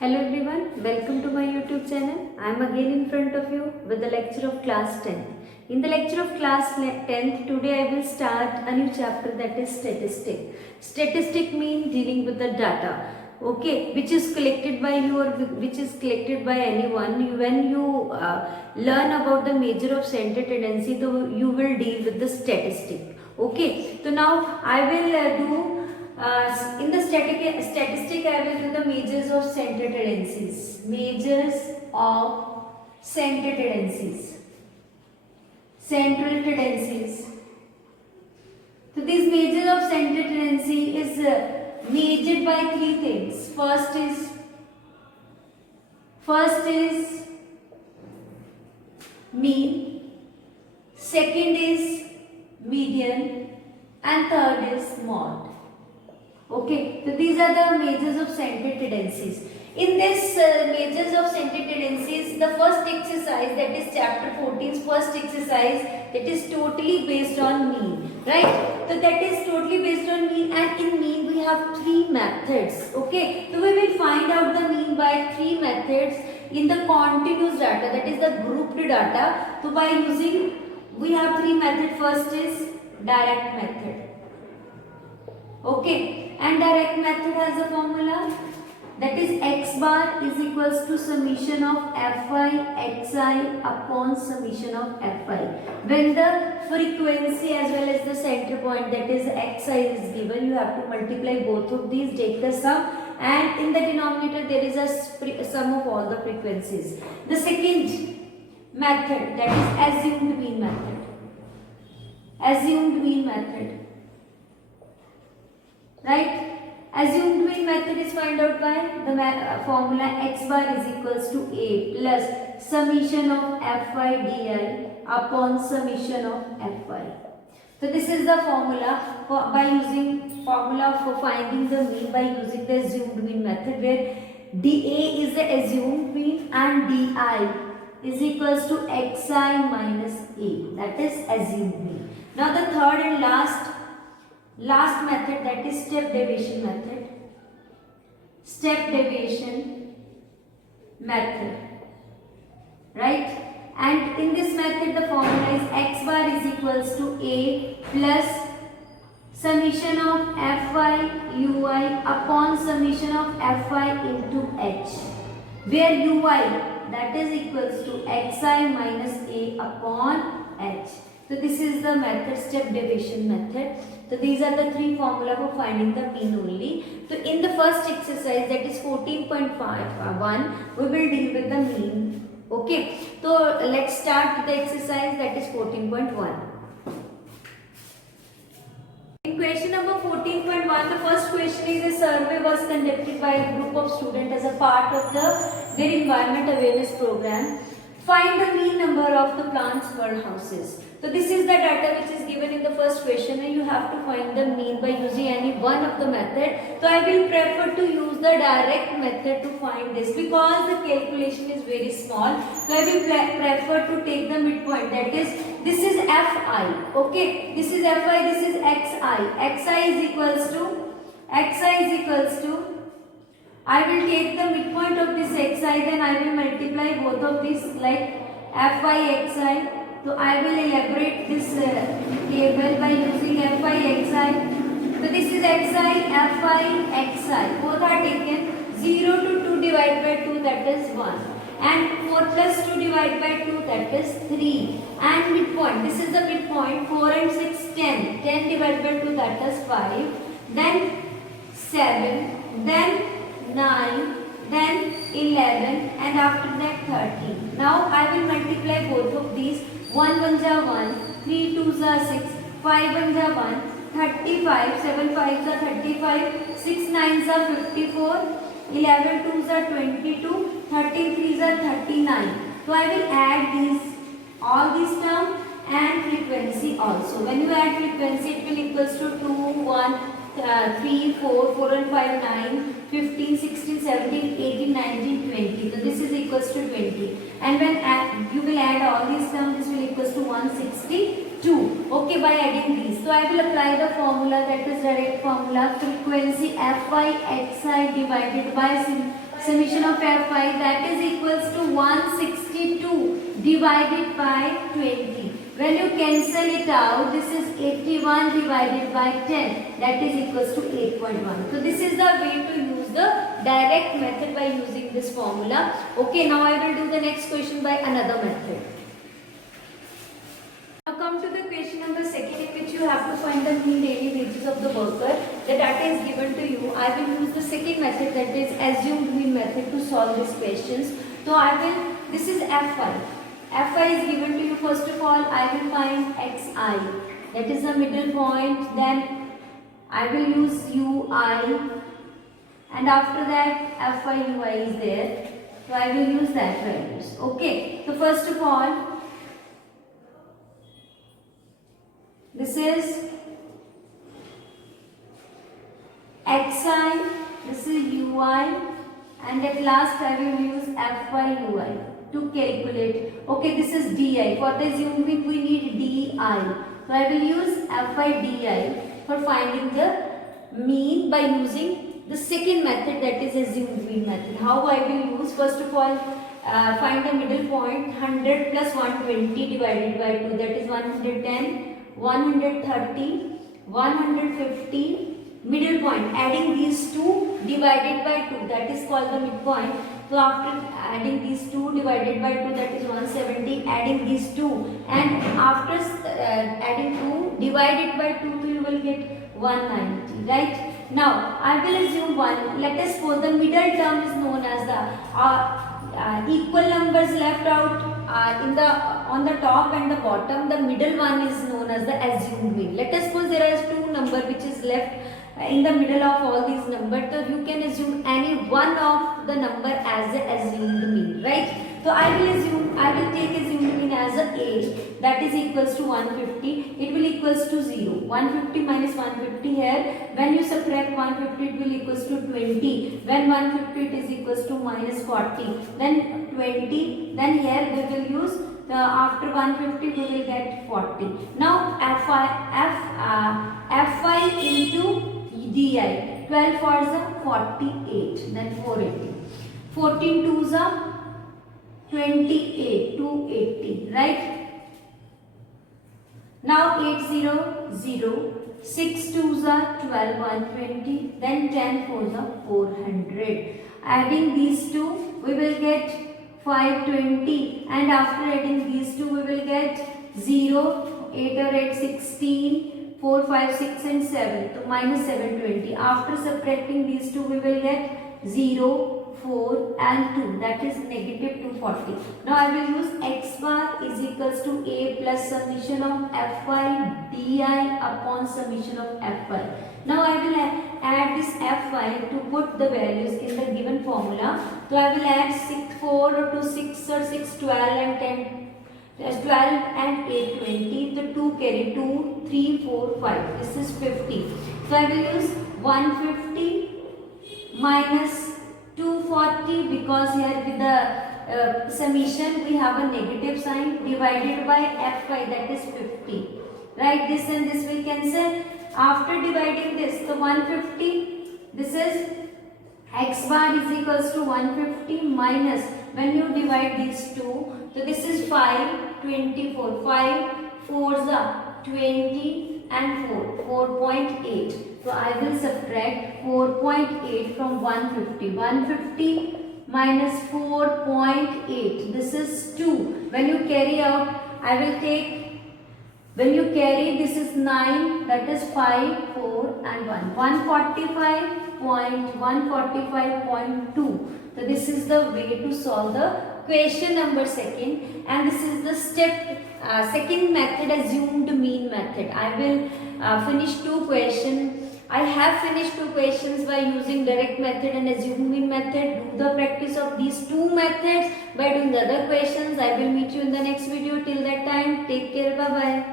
Hello everyone, welcome to my YouTube channel. I am again in front of you with the lecture of class 10th. In the lecture of class 10th, today I will start a new chapter, that is statistic. Statistic means dealing with the data, okay, which is collected by you or which is collected by anyone. When you learn about the measure of center tendency, so you will deal with the statistic. Okay, so now I will in the statistic, I will do the measures of center tendencies. Measures of center tendencies. Central tendencies. So these measures of center tendency is measured by three things. First is mean. Second is median, and third is mode. Okay, so these are the measures of center tendencies. In this measures of center tendencies, the first exercise, that is chapter 14's first exercise, that is totally based on mean, right? So that is totally based on mean, and in mean we have three methods. Okay, so we will find out the mean by three methods in the continuous data, that is the grouped data. So by using, we have three methods. First is direct method. Okay, and direct method has a formula, that is x bar is equals to summation of fi xi upon summation of fi. When the frequency as well as the center point, that is xi, is given, you have to multiply both of these, take the sum, and in the denominator there is a sum of all the frequencies. The second method, that is assumed mean method. Assumed mean method. Right? Assumed mean method is found out by the formula x bar is equals to a plus summation of fi di upon summation of fi. So this is the formula by using formula for finding the mean by using the assumed mean method, where dA is the assumed mean and di is equals to xi minus a, that is assumed mean. Now the third and last method, that is step deviation method. Step deviation method, right? And in this method the formula is x bar is equals to a plus summation of fi ui upon summation of fi into h, where ui, that is equals to xi minus a upon h. So this is the method, step deviation method. So these are the three formula for finding the mean only. So in the first exercise, that is 14.1, we will deal with the mean. Okay. So let's start with the exercise, that is 14.1. In question number 14.1, the first question is, a survey was conducted by a group of students as a part of their environment awareness program. Find the mean number of the plants per houses. So this is the data which is given in the first question, and you have to find the mean by using any one of the method. So I will prefer to use the direct method to find this, because the calculation is very small. So I will prefer to take the midpoint, that is, this is fi, okay, this is fi, this is xi is equals to, I will take the midpoint of this xi, then I will multiply both of these like fi xi. So I will elaborate this table by using fi xi. So this is xi, fi xi. Both are taken. 0 to 2 divided by 2, that is 1. And 4 plus 2 divided by 2, that is 3. And midpoint, this is the midpoint. 4 and 6, 10. 10 divided by 2, that is 5. Then 7. Then 9. Then 11. And after that 13. Now I will multiply both of these. 1 1 are 1, 3 2 are 6, 5 1 are 1, 35, 7 5 are 35, 6 9 are 54, 11 2 are 22, 13 3 are 39. So I will add all these terms and frequency also. When you add frequency, it will equals to 2, 1, 3, 4, 4 and 5, 9, 15, 16, 17, 18, 19, 20. So this is equals to 20. And when you will add all these terms, this will equals to 160. 2. Okay, by adding these. So I will apply the formula, that is direct formula, frequency Fy xi divided by summation of Fy, that is equals to 162 divided by 20. When you cancel it out, this is 81 divided by 10, that is equals to 8.1. So this is the way to use the direct method by using this formula. Okay, now I will do the next question by another method. Now come to the question number 2, in which you have to find the mean daily wages of the worker. The data is given to you. I will use the second method, that is assumed mean method, to solve these questions. So this is Fy. Fy is given to you. First of all, I will find xi, that is the middle point. Then I will use ui, and after that Fy ui is there. So I will use that values. Okay. So first of all, this is xi, this is ui, and at last I will use Fy ui to calculate. Okay, this is di. For the assumed mean we need di. So I will use Fy di for finding the mean by using the second method, that is assumed mean method. How I will use? First of all, find the middle point. 100 plus 120 divided by 2, that is 110. 130, 150, middle point. Adding these two divided by 2, that is called the midpoint. So after adding these two divided by 2, that is 170. Adding these two, and after adding 2 divided by 2, you will get 190. Right? Now I will assume 1. Let us suppose the middle term is known as the equal numbers left out on the top and the bottom. The middle one is known as the assumed mean. Let us suppose there is 2 number which is left in the middle of all these numbers. So you can assume any one of the number as the assumed mean, right? So I will take assumed mean as a, that is equals to 150. It will equals to 0. 150 minus 150 here. When you subtract 150, it will equals to 20. When 150, it is equals to minus 40. Then 20. Then here we will use after 150 we will get 40. Now Fy into di. 12 fours are 48. Then 480. 14 twos are 28. 280. Right? Now 800. 6 twos are 12. 120. Then 10 fours are 400. Adding these two, we will get 520, and after adding these two we will get 0, 8 or 8, 16, 4, 5, 6 and 7, so minus 720. After subtracting these two we will get 0, 4 and 2, that is negative 240. Now I will use x bar is equals to a plus summation of Fy di upon summation of Fy. Now I will add this Fy to put the values in the given formula. So I will add 4 to 6 or 6, 12 and 10, 12 and 8, 20. The 2 carry 2, 3, 4, 5. This is 50. So I will use 150 minus 240, because here with the summation we have a negative sign, divided by Fy, that is 50. Right? This and this will cancel. After dividing this, the 150, this is x bar is equals to 150 minus, when you divide these two, so this is 5, 24, 5, 4s are 20 and 4, 4.8. So I will subtract 4.8 from 150. 150 minus 4.8, this is 2. When you carry out, I will take, when you carry, this is 9, that is 5, 4 and 1. 145.2. So this is the way to solve the question number 2, and this is the step second method, assumed mean method. I will finish 2 questions. I have finished 2 questions by using direct method and assumed mean method. Do the practice of these 2 methods by doing the other questions. I will meet you in the next video. Till that time, take care. Bye bye.